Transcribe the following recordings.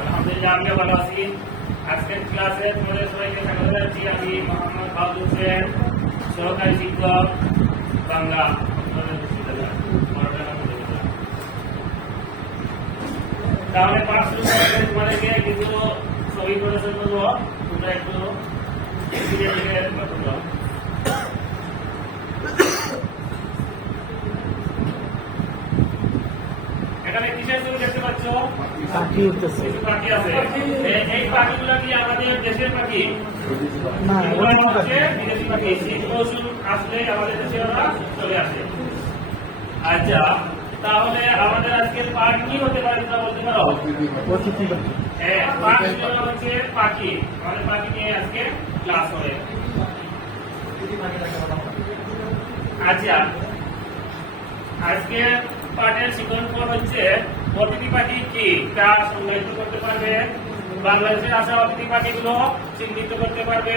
আলহামদুলিল্লাহ আমি ভালো আছি। আজকের ক্লাসে তোমাদের সবাইকে স্বাগত জানাচ্ছি। আমি মোহাম্মদ ফাউজ হোসেন, সহকারী শিক্ষক, বাংলা। তাহলে পাঠ শুরু করতে তোমাদেরকে কিছু ছবি প্রদর্শন করবো, তোমরা একটু এখানে কিসের ছবি দেখতে পাচ্ছ? পাখি উঠতেছে, পাখি আছে। এই পাখিগুলো কি আমাদের দেশের পাখি না? বিদেশি পাখি। শীত মৌসুম আসলে আমাদের দেশে ওরা চলে আসে। আচ্ছা, তাহলে আমাদের আজকের পাঠ কি হতে পারে তোমরা বলতে পারো? অতিথি পাখি। হ্যাঁ, পাঠ হচ্ছে পাখি। আমাদের পাখি নিয়ে আজকে ক্লাস হবে। আচ্ছা, আজকে পাঠের শিক্ষণ পদ হচ্ছে অতিথি পাখি কি তা সংজ্ঞায়িত করতে পারবে, বাংলাদেশে আসা অতিথি পাখিগুলো চিহ্নিত করতে পারবে,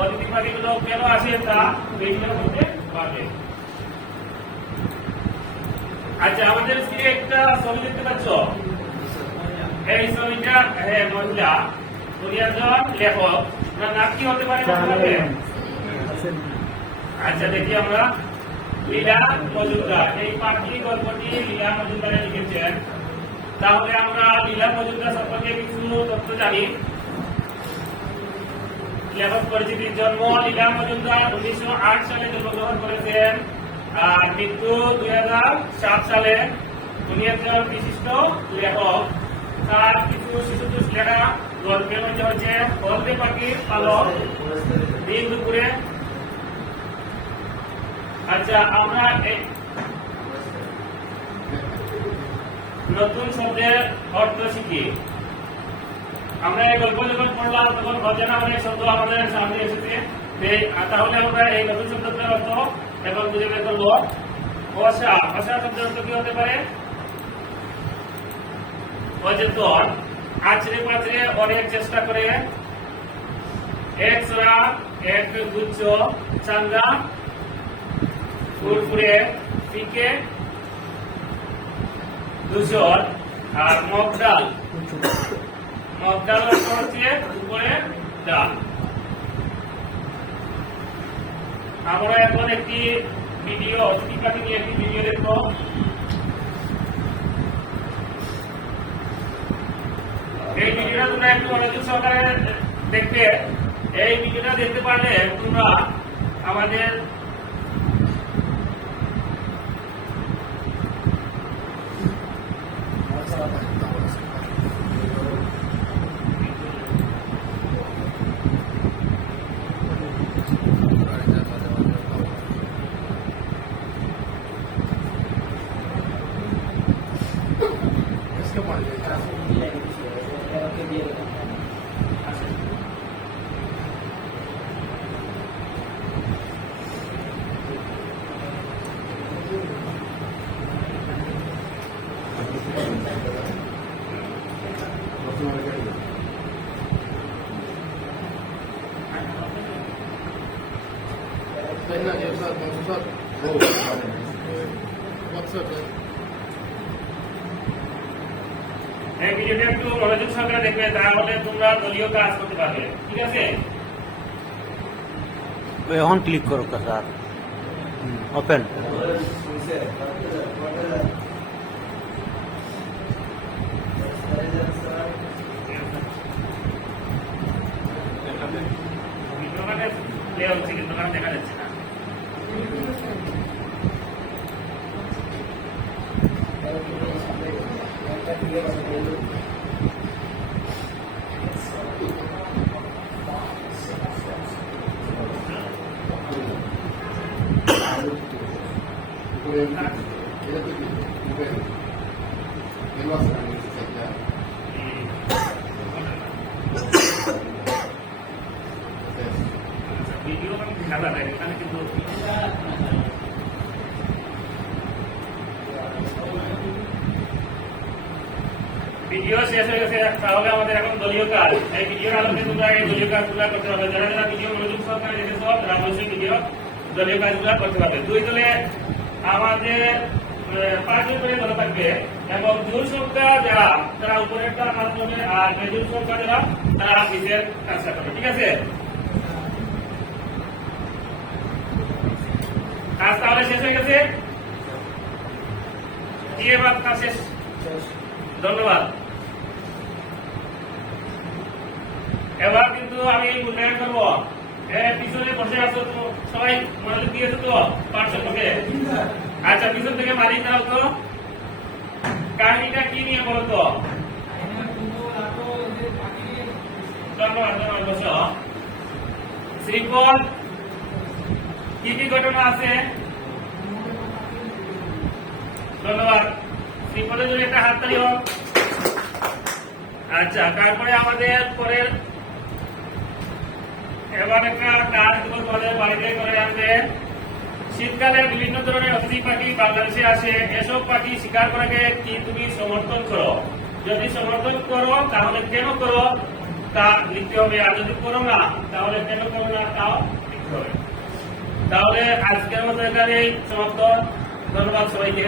অতিথি পাখিগুলো কেন আসে তা এইগুলো করতে পারবে। আচ্ছা, আমাদের স্ক্রিনে একটা ছবি দেখতে পাচ্ছ? এই ছবিটা মহিলা, একজন লেখক, নাম কি হতে পারে? আচ্ছা, দেখি আমরা। লীলা মজুমদার। এই পাখি গল্পটি লীলা মজুমদার লিখেছেন। তাহলে আমরা লীলা মজুমদার সম্পর্কে কিছু তথ্য জানি। লেখক পরিচিতির জন্ম: লীলা মজুমদার 1908 সালে জন্মগ্রহণ করেছেন আর মৃত্যু 2007 সালে। উনি একজন বিশিষ্ট লেখক। তার কিছু শিশুতোষ লেখা গল্পের মধ্যে হচ্ছে হলদে পাখির পালক, দিন দুপুরে। আচ্ছা, আমরা নতুন শব্দের অর্থ শিখি। আমরা এই গল্প যখন পড়লাম তখন অজানা অনেক শব্দ আমাদের সামনে এসেছে। তাহলে আমরা এই নতুন শব্দের অর্থ এখন বুঝে বের করবো। অসা। অসা শব্দের অর্থ কি হতে পারে? অচেতন, আছড়ে পাছড়ে অনেক চেষ্টা করে, এক ছড়া, এক গুচ্ছ, চাঙ্গা, ফুরফুরে, ফিকে, ধূসর। আর মগডাল। মগডাল অর্থ হচ্ছে উপরে ডাল। আমরা এখন একটি ভিডিও, অতিথি পাখি নিয়ে একটি ভিডিও দেখবো। এই ভিডিওটা তোমরা একটু মনোযোগ সহকারে দেখবে। এই ভিডিওটা দেখতে পারলে তোমরা আমাদের এই ভিডিওটা একটু মনোযোগ সহকারে দেখবে, তাহলে তোমরা দলীয় কাজ করতে পারবে। ঠিক আছে? এখন ক্লিক করো স্যার, ওপেন। হচ্ছে কিন্তু দেখা যাচ্ছে না। ভিডিও মানে খেলা নেই এখানে কিন্তু ভিডিও শেষ হয়ে গেছে তাহলে আমাদের এখন দলীয় কাজ এই ভিডিওর আলোকে তোমরা এই দলীয় কাজগুলো করতে পারবে যারা যারা ভিডিও মনোযোগ সহকারে দেখেছো তারা অবশ্যই ভিডিও দলীয় কাজগুলো করতে পারবে দুই দলে আমাদের 5 জন করে দল থাকবে এবং জোর সংখ্যা যারা তারা উপরেরটা মাধ্যমে আর বেজোর সংখ্যা যারা তারা নিচের কাজটা করবে ঠিক আছে কাজ তাহলে শেষ হয়ে গেছে কি এবার কাজ শেষ ধন্যবাদ এবার কিন্তু আমি মূল্যায়ন করবো পিছনে বসে আছো তো সবাই মনোযোগ দিয়েছো তো পাঠ্যক্রমে আচ্ছা পিছন থেকে মারি দাও তো কাহিনীটা কি নিয়ে বলো তো ধন্যবাদ ধন্যবাদ বসো শ্রীপল কি কি ঘটনা আছে ধন্যবাদ শ্রীপলের জন্য একটা হাত তালি হোক আচ্ছা তারপরে আমাদের পরের এবার একটা কাজ তোমাদের বাড়িতে করে আনবে শীতকালে বিভিন্ন ধরনের অতিথি পাখি বাংলাদেশে আসে এসব পাখি শিকার করাকে কি তুমি সমর্থন করো যদি সমর্থন করো তাহলে কেন করো তা লিখতে হবে আর যদি করো না তাহলে কেন করো না তাও লিখতে হবে তাহলে আজকের মতো এখানেই সমাপ্ত ধন্যবাদ সবাইকে